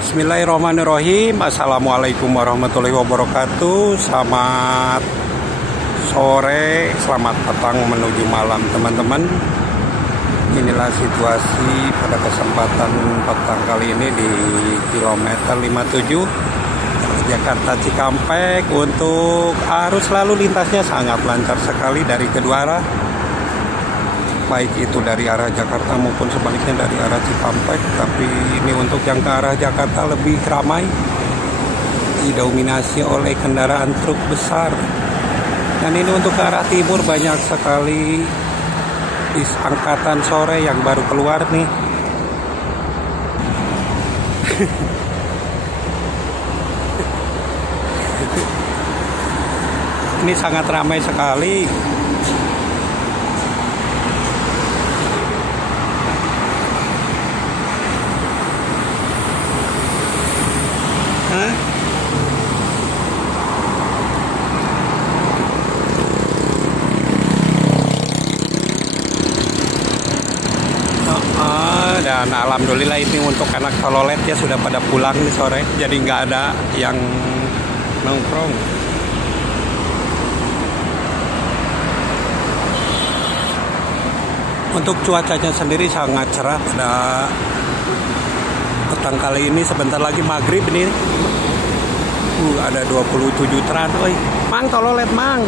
Bismillahirrahmanirrahim. Assalamualaikum warahmatullahi wabarakatuh. Selamat sore, selamat petang menuju malam teman-teman. Inilah situasi pada kesempatan petang kali ini di kilometer 57 Jakarta Cikampek. Untuk arus lalu lintasnya sangat lancar sekali dari kedua arah, baik itu dari arah Jakarta maupun sebaliknya dari arah Cikampek. Tapi ini untuk yang ke arah Jakarta lebih ramai, didominasi oleh kendaraan truk besar. Dan ini untuk ke arah timur banyak sekali bis angkatan sore yang baru keluar nih. Ini sangat ramai sekali. Dan alhamdulillah ini untuk anak sololet ya sudah pada pulang nih sore, jadi nggak ada yang nongkrong. Untuk cuacanya sendiri sangat cerah pada petang kali ini. Sebentar lagi maghrib ini. Ada 27 tran. Oi, mang sololet mang.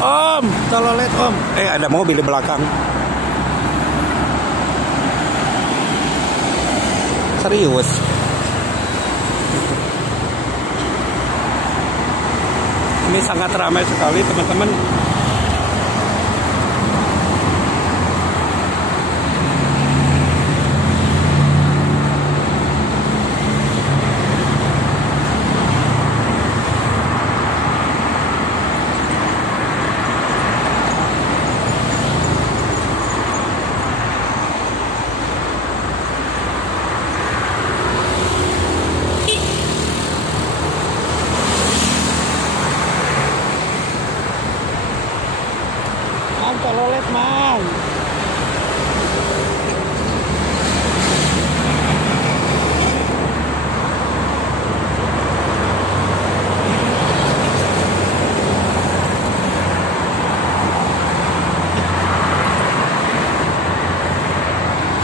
Om, sololet om. Ada mobil di belakang. Serius. Ini sangat ramai sekali teman-teman. Sololet mang.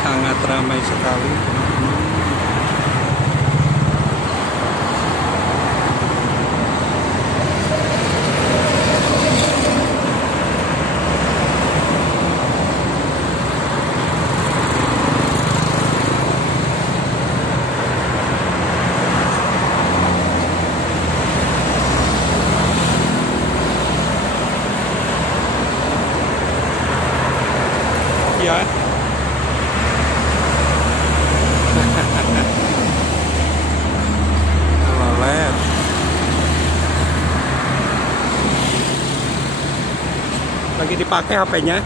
Sangat ramai sekali. Ya. Sololet. Lagi dipakai HP-nya.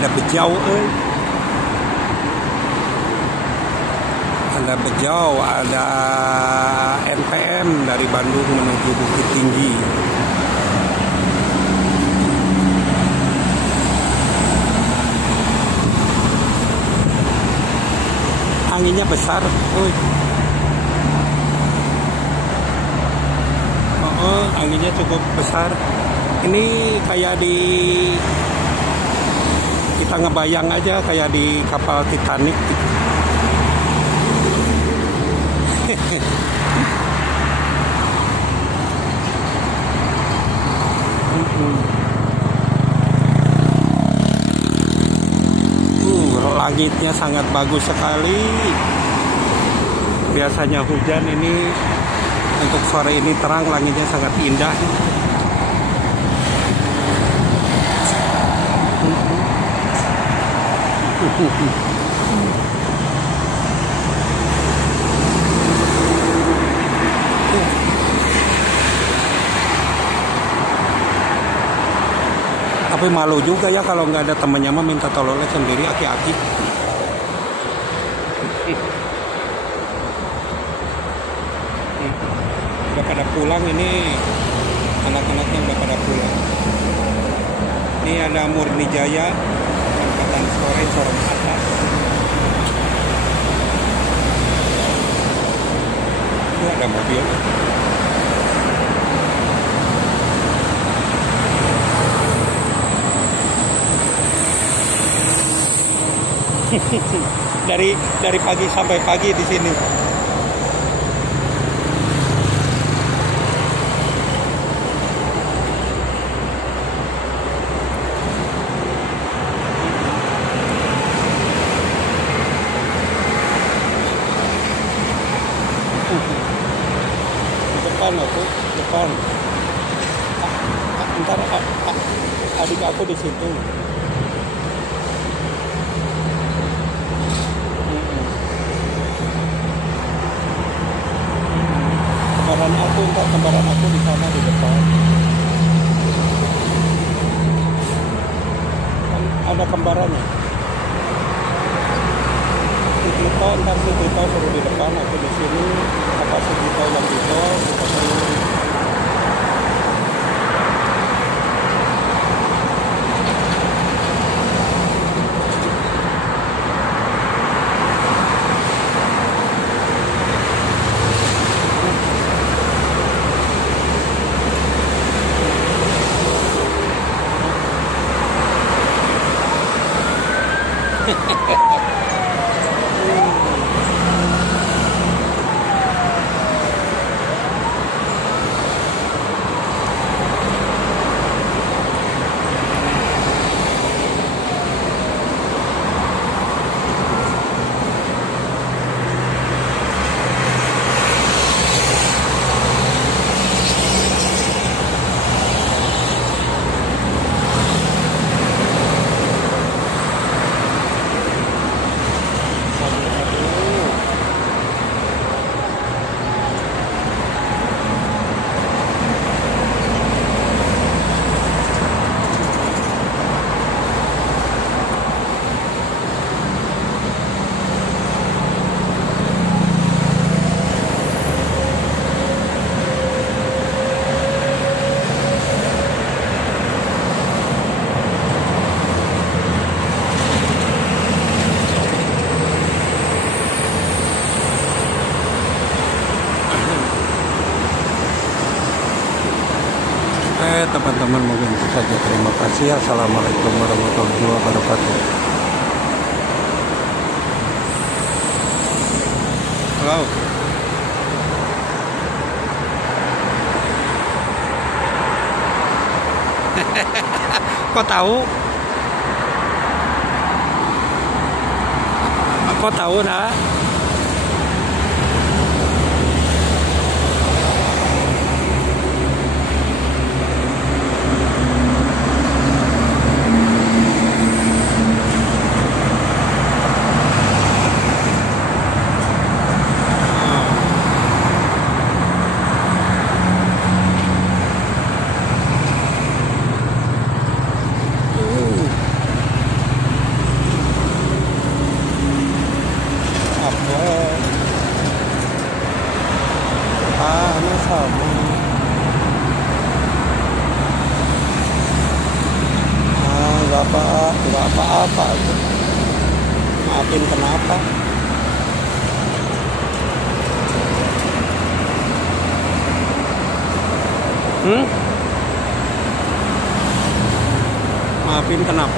Ada bejau, ada bejau, ada NPM dari Bandung menuju Bukit Tinggi. Anginnya besar, Oh, anginnya cukup besar. Ini kayak kita ngebayang aja kayak di kapal Titanic. Langitnya sangat bagus sekali. Biasanya hujan, ini untuk sore ini terang, langitnya sangat indah. Tapi malu juga ya kalau nggak ada temannya mah minta tolongnya sendiri, aki-aki. Udah pada pulang ini, anak-anaknya udah pada pulang. Ini ada Murni Jaya, angkatan sore Sorong atas. Ini ada mobil. dari pagi sampai pagi di sini. Depan aku, depan. Ntar adik aku di situ. Kembaran aku di sana di depan. Ada kembarannya. Si Tito, ntar si Tito suruh di depan, aku di sini. Apa si Tito yang di tol, teman-teman, mungkin itu saja. Terima kasih. Assalamualaikum warahmatullahi wabarakatuh. Halo. Kok tahu? Kok tahu nah? Nggak apa-apa. Maafin kenapa? Maafin kenapa?